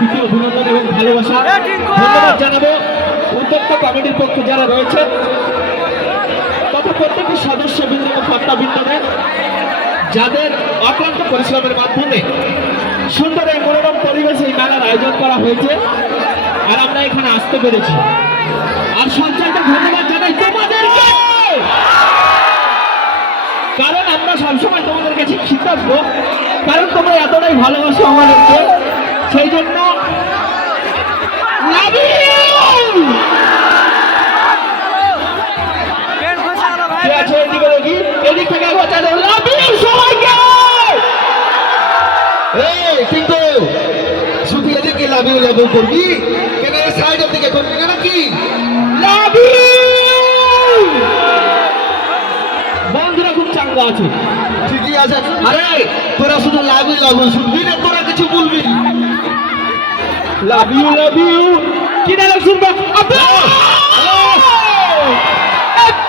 প্রীতি অভিনন্দন এবং ভালোবাসা ধন্যবাদ জানাবো উদ্যোক্তা কমিটির পক্ষে যারা রয়েছে তথা প্রত্যেকটি সদস্যবৃন্দ এবং কর্তাবৃন্দদের যাদের অক্লান্ত পরিশ্রমের মাধ্যমে সুন্দর এই মনোরম পরিবেশে এই মেলার আয়োজন করা হয়েছে আর আমরা এখানে আসতে পেরেছি। আর সঞ্চয়টা ধন্যবাদ জানাই তোমাদেরকে, কারণ আমরা সবসময় তোমাদের কাছে কৃতজ্ঞ, কারণ তোমরা এতটাই ভালোবাসো আমাদেরকে, সেই জন্য লাভ ইউ। কে আছে এদিকে দেখি, এদিক থেকে লাভ ইউ সবাইকে। কিন্তু শুধু এদিকে লাভ ইউ করবি কেন, সাইডের দিকে করবি না নাকি? Love you. বন্ধুরা খুব চাঙ্গা আছে, ঠিকই আছে। আরে তোরা শুধু লাভ ইউ শুনবি না, তোরা কিছু বলবি? লাভ ইউ কি ডায়লগ শুনবে?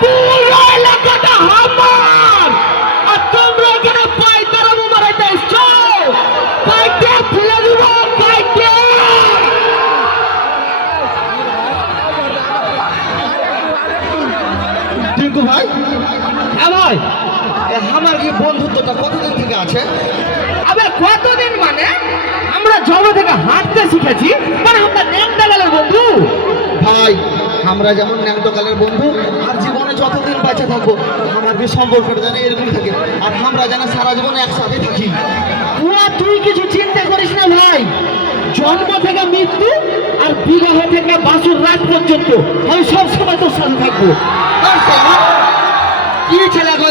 পুরো এলাকাটা আমার, আর তোমরা এখানে পাইকারা মারাইতে এসছো, পাইতে ফেলে দিব, পাইতে। টিঙ্কু ভাই, হ্যাঁ ভাই, আমার কি বন্ধুত্বটা কতদিন থেকে আছে? আবে কতদিন মানে আমরা জবা থেকে হাঁটতে শিখেছি, মানে আমরা ন্যাংটাগালের বন্ধু ভাই। আমরা যেমন ন্যাংটকালের বন্ধু, আর জীবনে যতদিন বেঁচে থাকবো আমাদের সম্পর্কটা যেন এরকম থাকে, আর আমরা যেন সারা জীবন একসাথে থাকি। তুই কিছু চিন্তা করিস না ভাই, জন্ম থেকে মৃত্যু আর বিবাহ থেকে বাসুর রাত পর্যন্ত আমি সবসময় তোর সাথে থাকবো। কি ছেলে গো,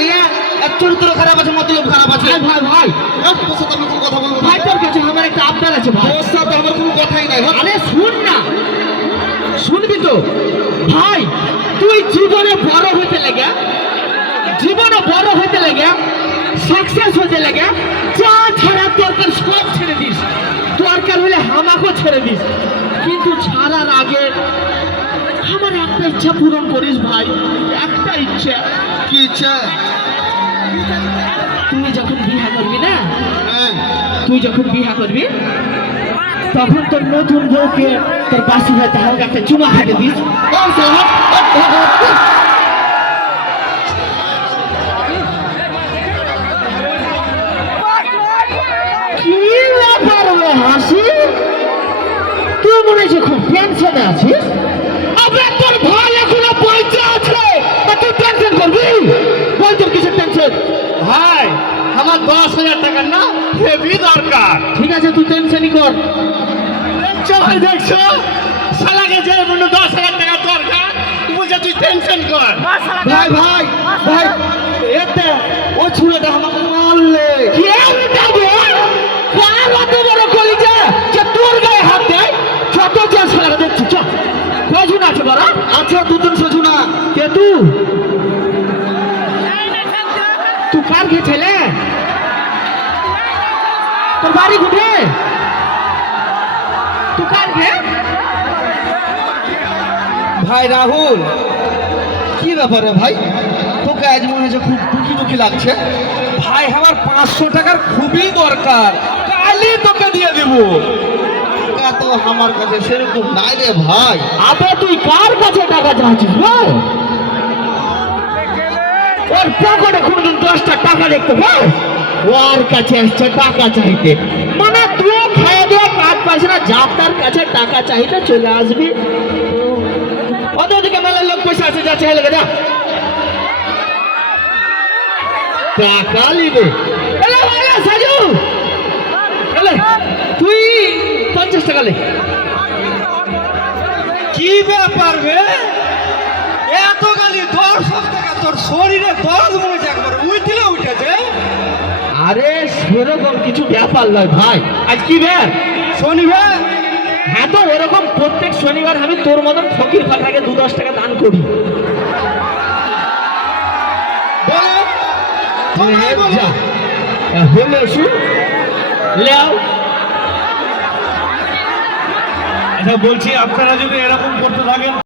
এক চরিত্র খারাপ আছে, মতলব খারাপ আছে। ভাই ভাই তোর সাথে আমি কোনো কথা বলবো না। ভাই, তোর কাছে আমার একটা আবদার আছে ভাই। তোর সাথে আমার কোনো কথাই নাই। আরে শুন না, শুনবি তো ভাই, তুই জীবনে বড় হইতে লেগে, জীবনে বড় হইতে লেগে, সাকসেস হইতে লেগে যা ছাড়া দরকার সব ছেড়ে দিস, দরকার হলে হামাকও ছেড়ে দিস, কিন্তু ছাড়ার আগে আমার একটা ইচ্ছা পূরণ করিস ভাই, একটা ইচ্ছা। কি ইচ্ছা? তুই যখন বিয়ে করবি না, হ্যাঁ, তুই যখন বিয়ে করবি তখন তোর নতুন বউকে তোর বাসি ভাই তাহলে একটা চুমা খেতে দিস। কি ব্যাপার রে হাসি, তুই মনে হচ্ছে খুব টেনশনে আছিস? আবে তোর ভাই এখনো পয়সা আছে, তুই টেনশন করবি? বল তোর কিসের টেনশন? ভাই আমার 10,000 টাকার না হেভি দরকার। ঠিক আছে, তুই টেনশনই কর। ভাই দেখছো, শালাকে যে বললো 10,000 টাকা দরকার, বলছে তুই টেনশন কর। ভাই ভাই ভাই, এতে ও ছুড়েটা আমাকে মারলে। কি এটা বল? কার অত বড় কলিজা যে তোর গায়ে হাত দেয়? যত যে শালাকে দেখছি, চ কজন আছে বড়? আচ্ছা, 2-300 জনা। কে তুই? তুই কার কে ছেলে? তোর বাড়ি কোথায়? তুই কার কে? ভাই রাহুল, কি ব্যাপারে ভাই, তোকে আজ মনে হচ্ছে খুব দুঃখী দুঃখী লাগছে। ভাই আমার 500 টাকার খুবই দরকার, কালই তোকে দিয়ে দিব। টাকা তো আমার কাছে সেরকম নাই রে ভাই। আবে তুই কার কাছে টাকা চাচ্ছিস বল? ওর পকেটে কোনদিন 10টা টাকা দেখতে পাস? ওর কাছে আসছে টাকা চাইতে, মানে তুই খেয়ে দিয়ে কাজ পাস না, যার কাছে টাকা চাইতে চলে আসবি। ওদিকে মেলার লোক পয়সা আছে, যাচ্ছে হেলে যা টাকা নিবে। সাজু তুই 50 টাকা লে। কি ব্যাপার রে, এত গালি 10 টাকা, তোর শরীরে দরদ মনে হচ্ছে একবার উঠলে উঠেছে। আরে সেরকম কিছু ব্যাপার নয় ভাই, আজ কি বার? শনিবার। হ্যাঁ, তো ওরকম প্রত্যেক শনিবার আমি তোর মতন ফকির ফাটাকে 2-10 টাকা দান করি। আচ্ছা বলছি, আপনারা যদি এরকম করতে থাকেন